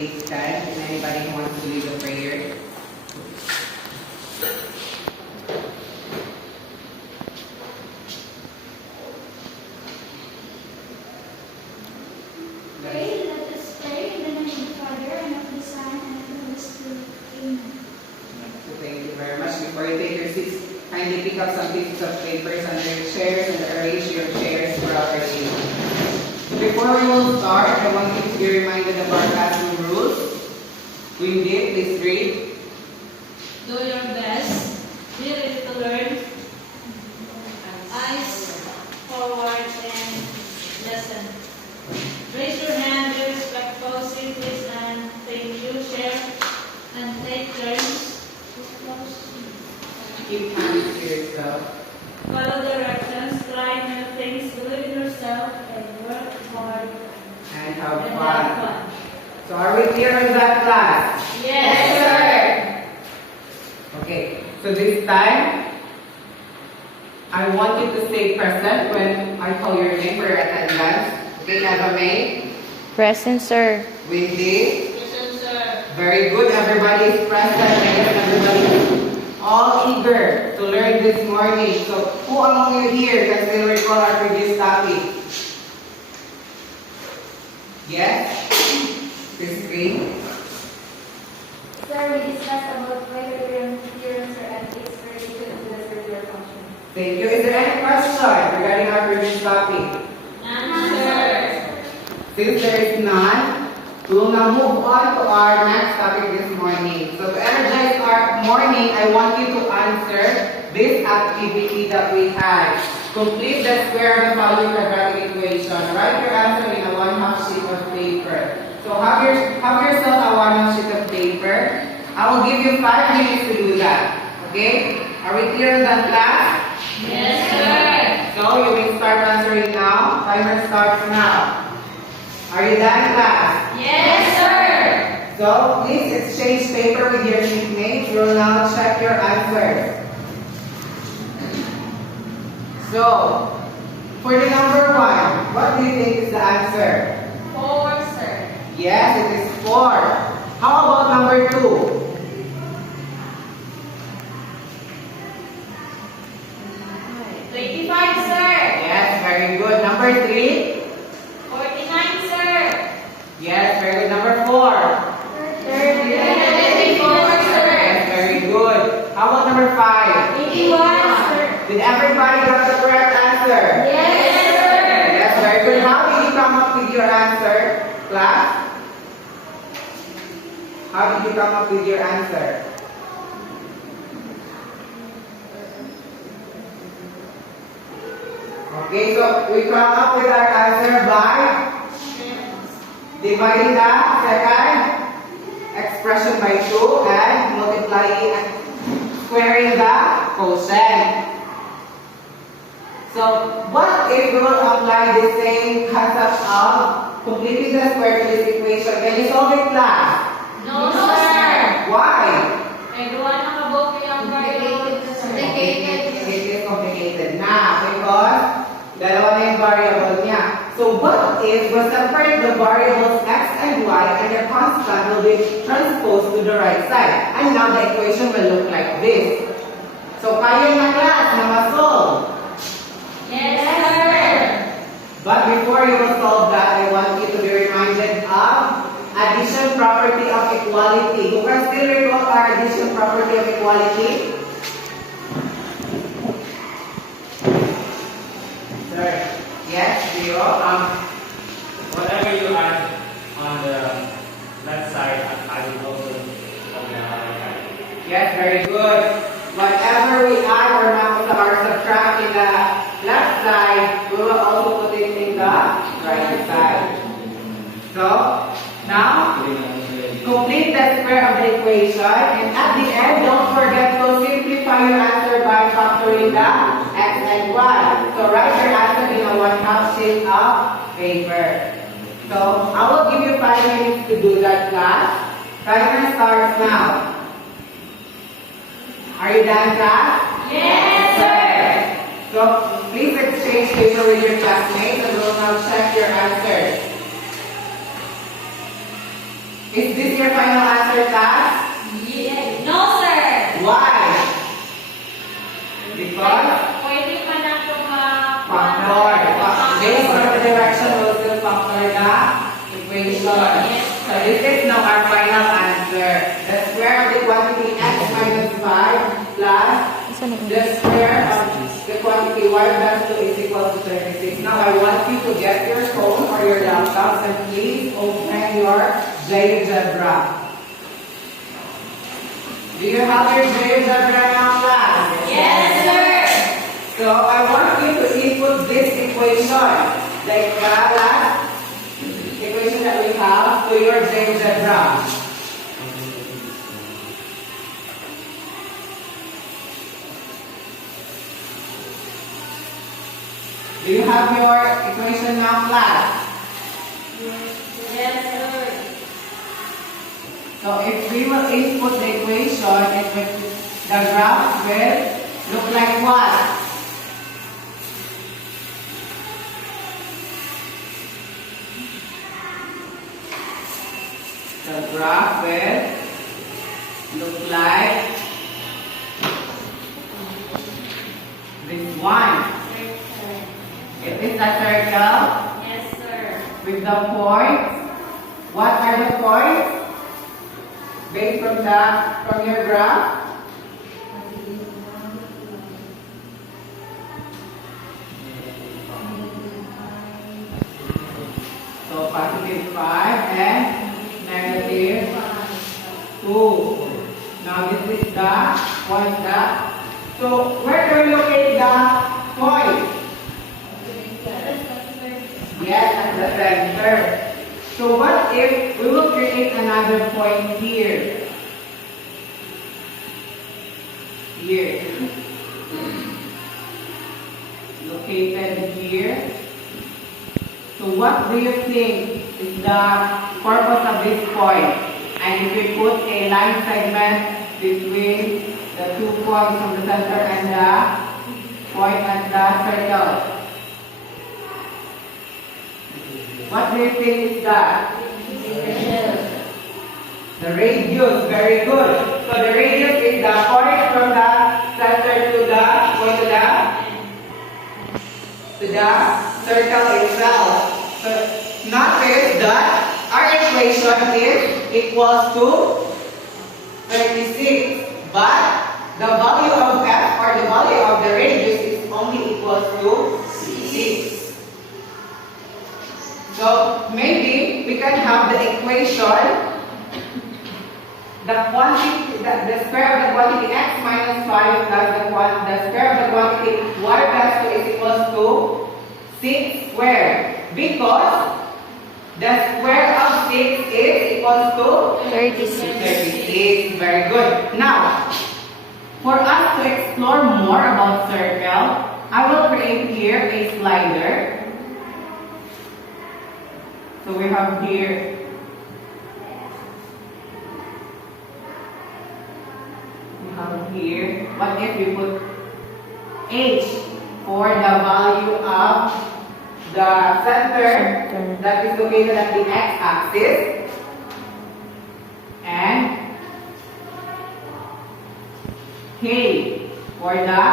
Stand, and anybody who wants to lead a prayer. Pray, let us pray in the name of the Father, and of the Son, and of the Holy Spirit. Amen. So thank you very much. Before you take your seats, kindly pick up some pieces of papers under your chairs and arrange your chairs for our reading. Before we will start, I want you to be reminded of our classroom rules. Windy, please read. Do your best. Be ready to learn. Eyes forward and listen. Raise your hand, be respectful, say please and thank you, share and take turns. Keep hands to yourself. Follow directions, try new things, believe in yourself and work hard And have and fun. have fun. So are we clear in that class? Yes, Okay, so this time, I want you to stay present when I call your name for your attendance. Okay, Eva May, Present, sir. Windy. Yes, sir. Very good, everybody is present. I guess everybody is all eager to learn this morning. So who among you here can still recall our previous topic? Yes? This screen? Sir, we discussed about whether appearance or ethics related to the circular function. Thank you. Is there any question regarding our previous topic? Answer. Since there is none, we will now move on to our next topic this morning. So to energize our morning, I want you to answer this activity that we had. Complete the square of the following quadratic equation. Write your answer in a 1/2 sheet of paper. So have yourself a 1/2 sheet of paper. I will give you 5 minutes to do that. Okay? Are we clear on that class? Yes, sir. So you will start answering now. Timer starts now. Are you done, class? Yes, sir. So please exchange paper with your seatmates. We will now check your answers. So, for the number 1, what do you think is the answer? 4, sir. Yes, it is 4. How about number 2? 25, sir. Yes, very good. Number 3? 49, sir. Yes, very good. Number 4? 34, sir. Yes, very good. How about number 5? 81, sir. Did everybody have the correct answer? Yes, sir. Yes, very good. How did you come up with your answer, class? How did you come up with your answer? Okay, so we come up with our answer by dividing the second expression by 2 and multiplying and squaring the quotient. So, what if we will apply the same concept of completing the square to this equation? Can you solve it, class? No, sir. Why? Everyone nakabok yung variable. It is complicated na because dalawa na yung variable niya. So, what if we separate the variables x and y and the constant will be transposed to the right side? And now the equation will look like this. So, kaya na class na ma-solve. Yes, sir. But before you will solve that, I want you to be reminded of addition property of equality. Who can still recall our addition property of equality? Sir, yes, 0. Whatever you add on the left side, I will also on the other side. Yes, very good. Whatever we add or subtract in the left side, we will also put it in the right side. So, now, complete the square of the equation, and at the end, don't forget to simplify your answer by factoring the x and y. So write your answer in a 1/2 sheet of paper. So I will give you 5 minutes to do that, class. Timer starts now. Are you done, class? Yes, sir. So please exchange paper with your classmates, and we'll now check your answers. Is this your final answer, class? Yes. No, sir. Why? Because Pwede pa na ito factor. Based on the direction, we'll still factor the equation. Yes. So this is now our final answer. The square of the quantity x minus 5 plus the square of the quantity y plus 2 is equal to 36. Now I want you to get your phone or your laptops and please open your GeoGebra. Do you have your GeoGebra now, class? Yes, sir. So I want you to input this equation, like the last equation that we have, to your GeoGebra. Do you have your equation now, class? Yes, sir. So if we will input the equation, the graph will look like what? The graph will look like this one. It is a circle Yes, sir. with the points. What are the points? Based from your graph? So positive 5 and negative 2. Now this is the point that. So where do we locate the point? Yes, at the center. So what if we will create another point here? Here. Located here. So what do you think is the purpose of this point? And if we put a line segment between the 2 points from the center and the point at the circle. What do you think is that? The radius, very good. So the radius is the point from the center to the point to the circle itself. So notice that our equation is equals to 36, but the value of f or the value of the radius is only equals to 6. So maybe we can have the equation, the square of the quantity x minus 5 plus the square of the quantity y plus 2 is equals to 6 squared. Because the square of 6 is equals to 36. Very good. Now, for us to explore more about circle, I will create here a slider. So we have here what if we put h for the value of the center that is located at the x-axis, and k for the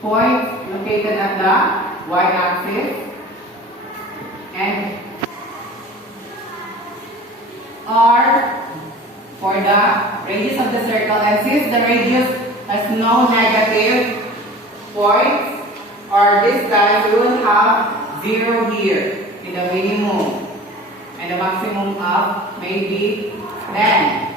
point located at the y-axis, and R for the radius of the circle. And since the radius has no negative points or distance, we will have 0 here in the minimum, and the maximum of maybe 10.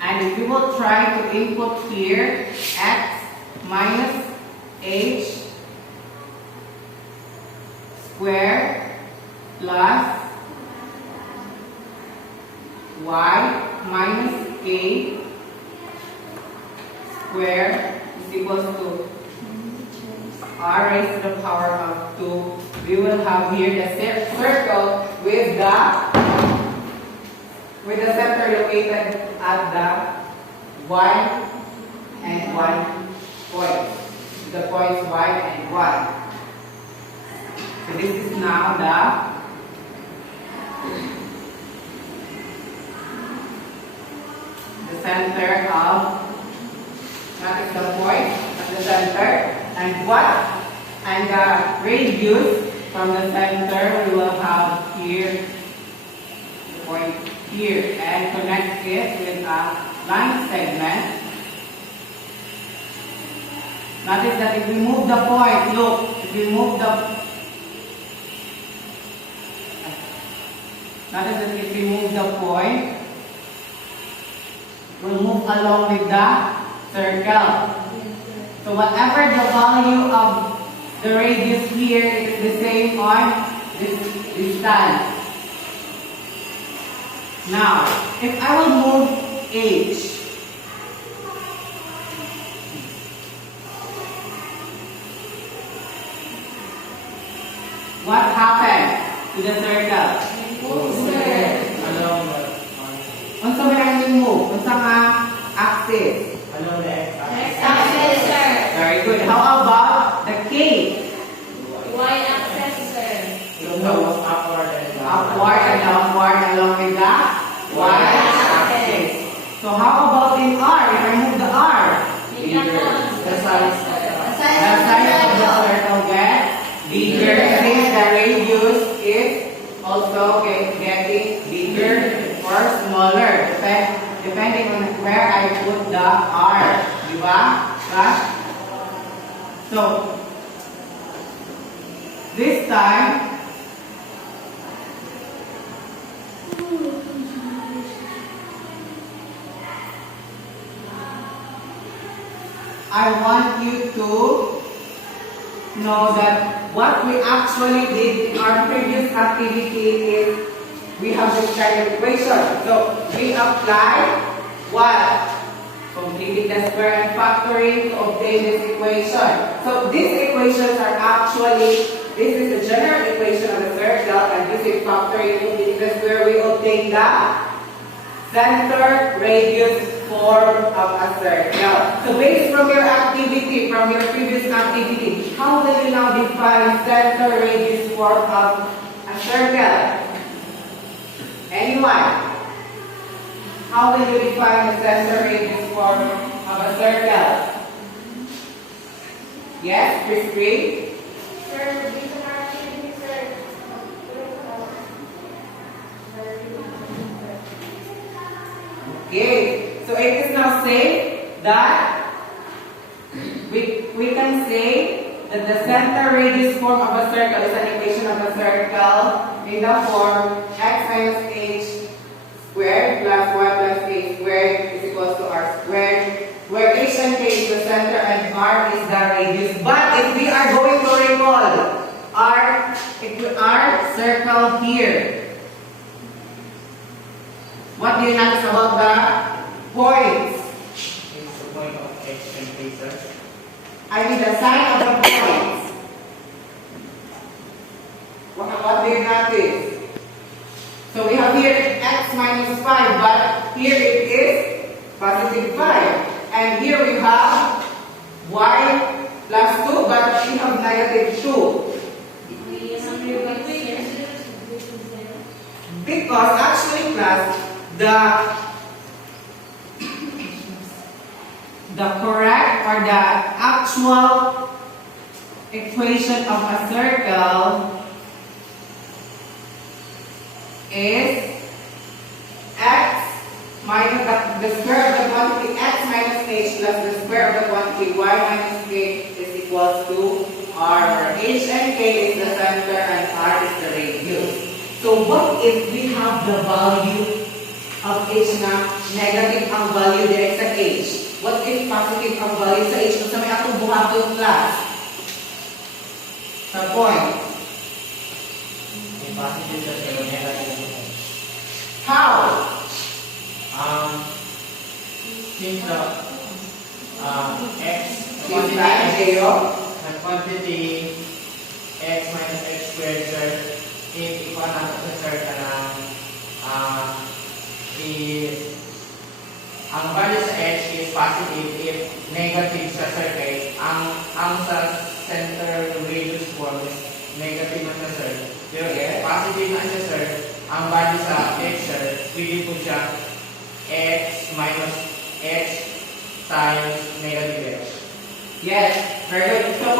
And if we will try to input here x minus h square plus y minus k square is equals to r raised to the power of 2. We will have here the circle with the center located at the 1 and 1 point. the points y and 1. So this is now the center of, that is the point at the center, and what? And the radius from the center we will have here, the point here, and connect it with a line segment. Notice that if we move the point, look, if we move the, notice that if we move the point, we'll move along with the circle. So whatever the value of the radius here, it is the same on this distance. Now, if I will move h, what happened to the circle? Along the Unsa man ang move? Unsa nga axis? along the X-axis, sir. Very good. How about the case? Y-axis, sir. was upward and Upward and downward along with the y-axis. So how about in R? If I move the R, The size of the size of the circle gets bigger since the radius is also getting bigger or smaller depending on where I put the R. Diba? So, this time, I want you to know that what we actually did in our previous activity is we have this kind of equation. So we apply what? Completing the square and factoring to obtain this equation. So these equations are actually, this is the general equation of the circle, and this is factoring completing the square. We obtain the center radius form of a circle. So based from your activity, from your previous activity, how will you now define center radius form of a circle? Anyone? How will you define the center radius form of a circle? Yes, Chris Green? Sir, based on our activity, sir, Okay, so it is now said that we can say that the center radius form of a circle is an equation of a circle in the form x minus h squared plus y plus a squared is equals to r squared, where h and k is the center and r is the radius. But if we are going to recall our circle here, what do you notice about the points? It's the point of X and K, sir. I mean the sign of the points. What do you notice? So we have here x minus 5, but here it is positive 5. And here we have y plus 2, but we have negative 2. Because actually class, the correct or the actual equation of a circle is x minus the square of the quantity x minus h plus the square of the quantity y minus k is equals to r, where h and k is the center and r is the radius. So what if we have the value of h na negative ang value direct sa h? What if positive ang value sa h? Kung sa may atong buhaton class, sa point. In positive sa zero, negative. How? Since the x Is that zero? the quantity x minus x squared, sir, if equal natin sa circle ng ang value sa h is positive if negative sa circle ang sa center radius form is negative na siya, sir. Pero Yes. positive na siya, sir. Ang value sa x, sir, pwede po siya x minus x times negative x. Yes, very good. So,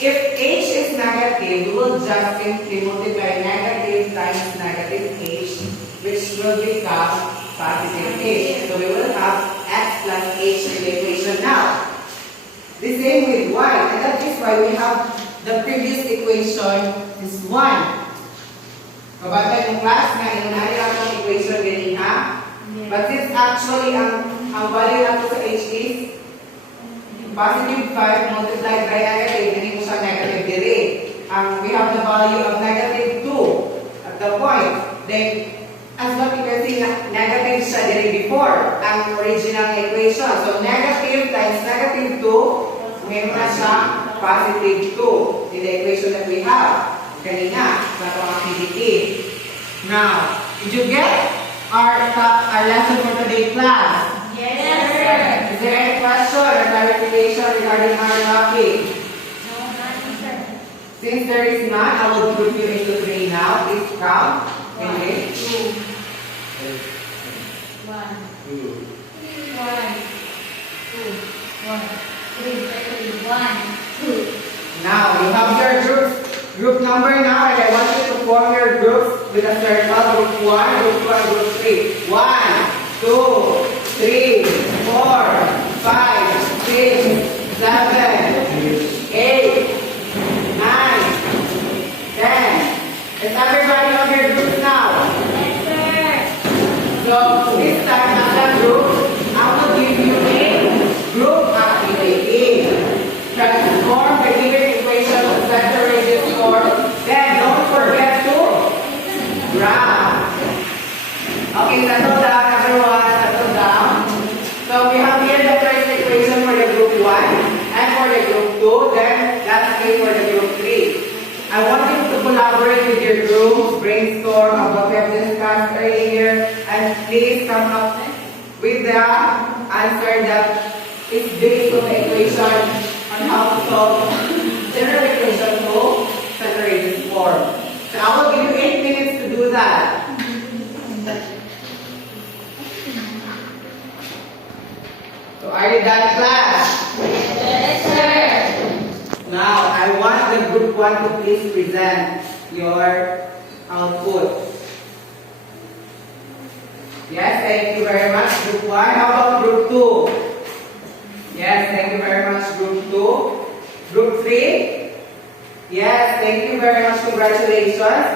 if h is negative, we will just simply multiply negative times negative h, which will become positive h. So, we will have x plus h in the equation now. The same with y, and that is why we have the previous equation is 1. Kabata yung class nga, yung nari lang ang equation din ha. But since actually ang value nato sa h is positive 5 multiplied by negative, hindi mo siya negative dire. We have the value of negative 2 at the point. Then, as what you can see, negative siya dire before ang original equation. So, negative times negative 2, ngayon na siya positive 2 in the equation that we have kanina sa itong activity. Now, did you get our lesson for today, class? Yes, sir. Is there any question or clarification regarding our topic? No, nothing, sir. Since there is none, I will group you into 3 now. Please count. And read. 2, 1, 1, 2, 1, 3, 1, 2. Now, you have your group number now, and I want you to form your groups with a circle. Group 1, group 2, and group 3. 1, 2, 3, 4, 5, 6, 7, 8, 9, 10. Is everybody on your groups now? Yes, sir. So, this time as a group, I will give you a group activity. Transform the given equation to center radius form. Then, don't forget to graph. Okay, settle down, everyone. Settle down. So, we have here the first equation for the group 1 and for the group 2. Then, lastly for the group 3. I want you to collaborate with your groups, brainstorm about what we have discussed earlier, and please come up with the answer that is based on the equation on how to solve general equation to center radius form. So I will give you 8 minutes to do that. So are you done, class? Yes, sir. Now, I want the group 1 to please present your output. Yes, thank you very much, group 1. How about group 2? Yes, thank you very much, group 2. Group 3? Yes, thank you very much, congratulations.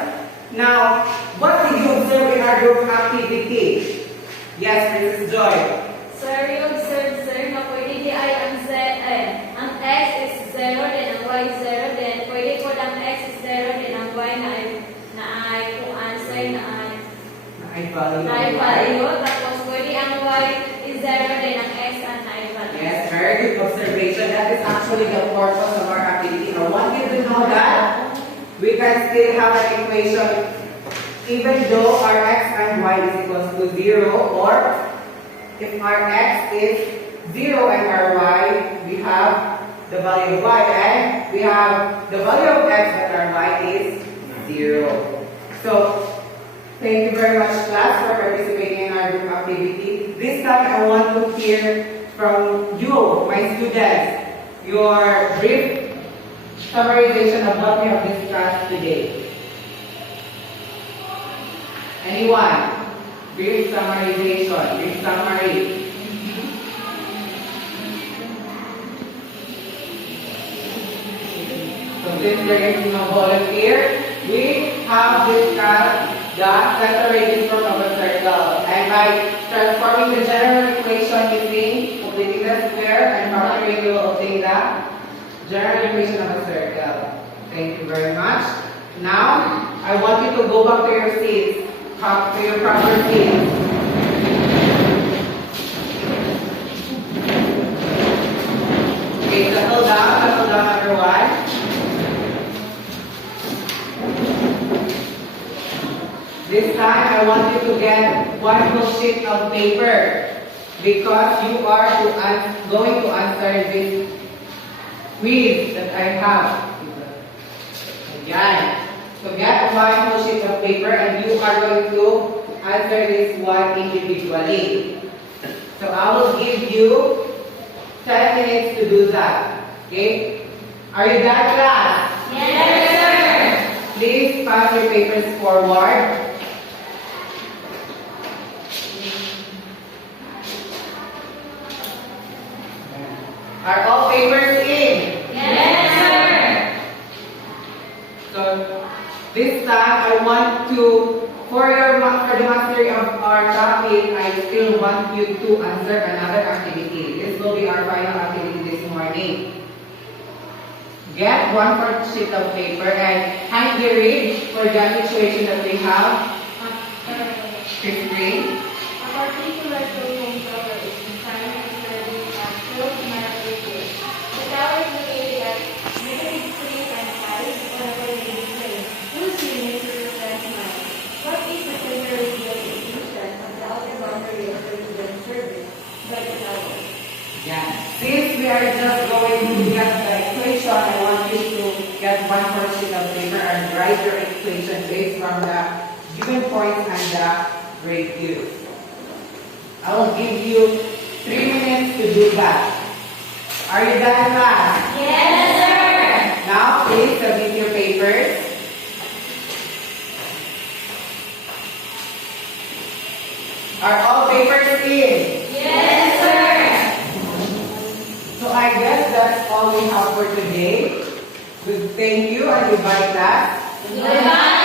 Now, what did you observe in our group activity? Yes, Mrs. Joy. Sir, you observe, sir, na pwede di ay ang x is 0, then ang y is 0, then pwede po ang x is 0, then ang y na ay kung answer na ay value, tapos pwede ang y is 0, then ang x na ay value. Yes, very good observation. That is actually the purpose of our activity. I want you to know that we can still have an equation even though our x and y is equals to 0, or if our x is 0 and our y, we have the value of y, and we have the value of x but our y is 0. So, thank you very much, class, for participating in our group activity. This time, I want to hear from you, my students, your brief summarization of what we have discussed today. Anyone? Brief summarization, brief summary. So since there is no volunteer, we have discussed the center radius form of a circle. And by transforming the general equation using completing the square and factoring, you will obtain the general equation of a circle. Thank you very much. Now, I want you to go back to your seats, to your proper seats. Okay, settle down everyone. This time, I want you to get one full sheet of paper because you are going to answer this quiz that I have. Ayan. So get one whole sheet of paper and you are going to answer this one individually. So I will give you 10 minutes to do that. Okay? Are you done, class? Yes, sir. Please pass your papers forward. Are all papers in? Yes, sir. So this time I want to, for the mastery of our topic, I still want you to answer another activity. This will be our final activity this morning. Get one more sheet of paper and kindly read for the situation that we have. 15. A particular telephone tower is designed to service as 12 miles radius. The tower is located at -3 and 5 on a coordinated plane, whose units represent miles. What is the center radius extension of the outer boundary of the resident service by the tower? Yeah. Since we are just going to get the equation, I want you to get one more sheet of paper and write your equation based on the given points and the radius. I will give you 3 minutes to do that. Are you done, class? Yes, sir. Now, please submit your papers. Are all papers in? Yes, sir. So I guess that's all we have for today. Good, thank you and goodbye, class. Goodbye.